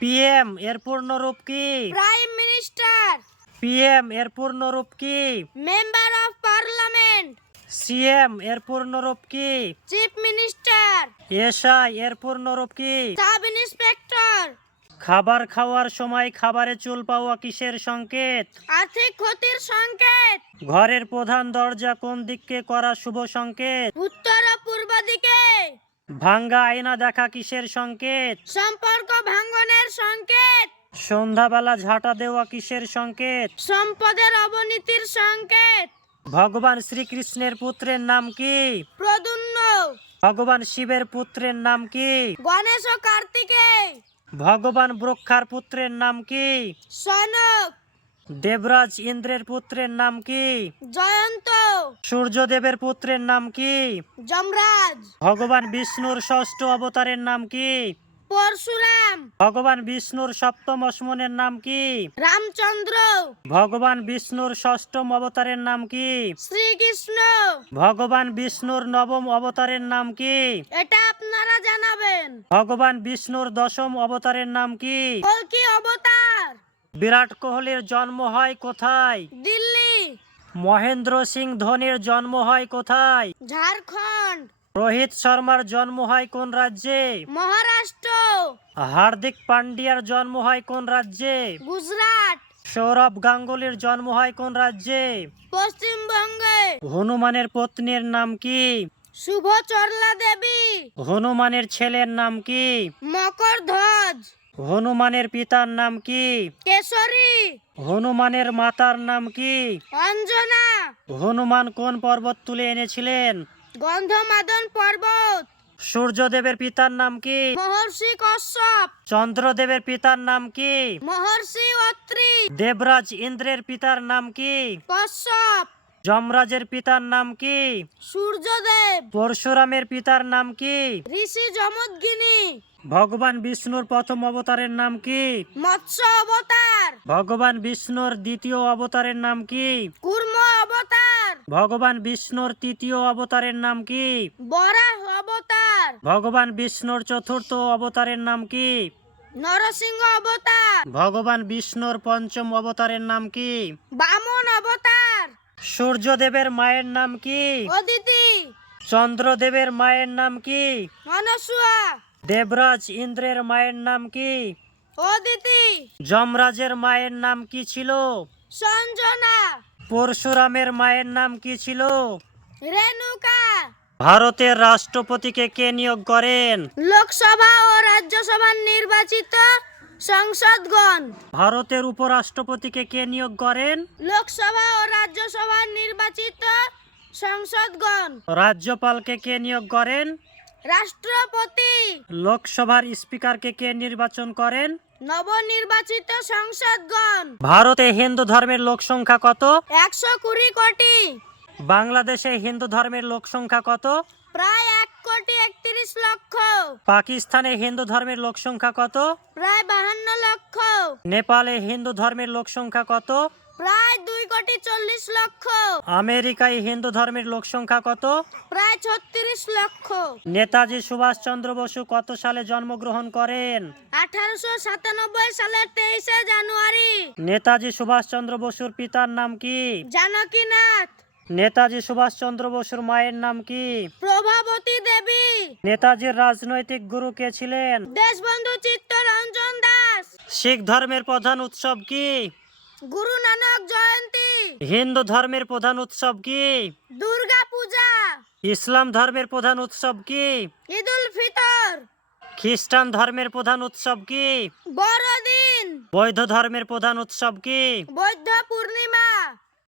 PM এর পূর্ণরূপ কি? প্রাইম মিনিস্টার পিএম এর পূর্ণরূপ কি? মেম্বার অফ পার্লামেন্ট সিএম এর পূর্ণরূপ কি? চিফ মিনিস্টার এসআই এর পূর্ণরূপ কি? সাব ইন্সপেক্টর খাবার খাওয়ার সময় খাবারে চুল পাওয়া কিসের সংকেত? আর্থিক ক্ষতির সংকেত। ঘরের প্রধান দরজা কোন দিককে করা শুভ সংকেত? উত্তর ও পূর্ব দিকে। ভাঙ্গা আয়না দেখা কিসের সংকেত? সম্পর্ক ভাঙ্গনের সংকেত। সন্ধ্যাবেলা ঝাঁটা দেওয়া কিসের সংকেত? সম্পদের অবনীতির সংকেত। ভগবান শ্রীকৃষ্ণের পুত্রের নাম কি? প্রদুন্ন ভগবান শিবের পুত্রের নাম কি? গণেশ ও কার্তিকেয় ভগবান ব্রক্ষার পুত্রের নাম কি? সনক। দেবরাজ ইন্দ্রের পুত্রের নাম কি? জয়ন্ত। সূর্যদেবের পুত্রের নাম কি? যমরাজ। ভগবান বিষ্ণুর ষষ্ঠ অবতারের নাম কি? পরশুরাম। ভগবান বিষ্ণুর সপ্তম অসমনের নাম কি? রামচন্দ্র। ভগবান বিষ্ণুর ষষ্ঠম অবতারের নাম কি? শ্রীকৃষ্ণ। ভগবান বিষ্ণুর নবম অবতারের নাম কি? এটা আপনারা জানাবেন। ভগবান বিষ্ণুর দশম অবতারের নাম কি অবতার? বিরাট কোহলির জন্ম হয় কোথায়? দিল্লি। মহেন্দ্র সিং ধোনির জন্ম হয় কোথায়? ঝাড়খণ্ড। রোহিত শর্মার জন্ম হয় কোন রাজ্যে? মহারাষ্ট্র। হার্দিক পান্ডিয়ার জন্ম হয় কোন রাজ্যে? গুজরাট। সৌরভ গাঙ্গুলির জন্ম হয় কোন রাজ্যে? পশ্চিমবঙ্গে। হনুমানের পত্নীর নাম কি? শুভ চরলা দেবী। হনুমানের ছেলের নাম কি? মকর ধ্বজ হনুমানের পিতার নাম কি? কেশরী। হনুমানের মাতার নাম কি? অঞ্জনা। হনুমান কোন পর্বত তুলে এনেছিলেন? গন্ধমাদন পর্বত। সূর্যদেবের পিতার নাম কি? মহর্ষি কশ্যপ। চন্দ্রদেবের পিতার নাম কি? মহর্ষি অত্রি। দেবরাজ ইন্দ্রের পিতার নাম কি? কশ্যপ। যমরাজের পিতার নাম কি? সূর্যদেব। পরশুরামের পিতার নাম কি? ঋষি যমদ্গিনী ভগবান বিষ্ণুর প্রথম অবতারের নাম কি? মৎস্য অবতার। ভগবান বিষ্ণুর দ্বিতীয় অবতারের নাম কি? কুর্ম অবতার। ভগবান বিষ্ণুর তৃতীয় অবতারের নাম কি? বরাহ অবতার। ভগবান বিষ্ণুর চতুর্থ অবতারের নাম কি? নরসিংহ অবতার। ভগবান বিষ্ণুর পঞ্চম অবতারের নাম কি? বামন অবতার। সূর্যদেবের মায়ের নাম কি? অদিতি। চন্দ্রদেবের মায়ের নাম কি? অনসুয়া দেবরাজ ইন্দ্রের মায়ের নাম কি? অদিতি। যমরাজের মায়ের নাম কি ছিল? সঞ্জনা। পরশুরামের মায়ের নাম কি ছিল? রেণুকা। ভারতের রাষ্ট্রপতিকে কে নিয়োগ করেন? লোকসভা ও রাজ্যসভার নির্বাচিত সংসদগণ। ভারতের উপরাষ্ট্রপতিকে কে নিয়োগ করেন? লোকসভা ও রাজ্যসভার নির্বাচিত সংসদগণ। রাজ্যপালকে কে নিয়োগ করেন? রাষ্ট্রপতি। লোকসভার স্পিকারকে কে নির্বাচন করেন? নবনির্বাচিত সংসদগণ। ভারতে হিন্দু ধর্মের লোক সংখ্যা কত? একশো কুড়ি কোটি। বাংলাদেশে হিন্দু ধর্মের লোক সংখ্যা কত? প্রায় এক কোটি একত্রিশ লক্ষ। পাকিস্তানে হিন্দু ধর্মের লোক সংখ্যা কত? প্রায় বাহান্ন লক্ষ। নেপালে হিন্দু ধর্মের লোক সংখ্যা কত? প্রায় দুই কোটি চল্লিশ লক্ষ। আমেরিকায় হিন্দু ধর্মের লোক সংখ্যা কত? প্রায় ছত্রিশ লক্ষ। নেতাজি সুভাষ চন্দ্র বসু কত সালে জন্মগ্রহণ করেন? আঠারোশো সাতানব্বই সালের তেইশে জানুয়ারি। নেতাজি সুভাষ চন্দ্র বসুর পিতার নাম কি? জানকীনাথ। নেতাজি সুভাষচন্দ্র বসুর মায়ের নাম কি? প্রভাবতী দেবী। নেতাজির রাজনৈতিক গুরু কে ছিলেন? দেশবন্ধু চিত্তরঞ্জন দাস। শিখ ধর্মের প্রধান উৎসব কি? গুরু নানক জয়ন্তী। হিন্দু ধর্মের প্রধান উৎসব কি? দুর্গা পূজা। ইসলাম ধর্মের প্রধান উৎসব কি? ঈদ উল ফিতর। খ্রিস্টান ধর্মের প্রধান উৎসব কি? বড়দিন। বৌদ্ধ ধর্মের প্রধান উৎসব কি? বৌদ্ধ পূর্ণিমা।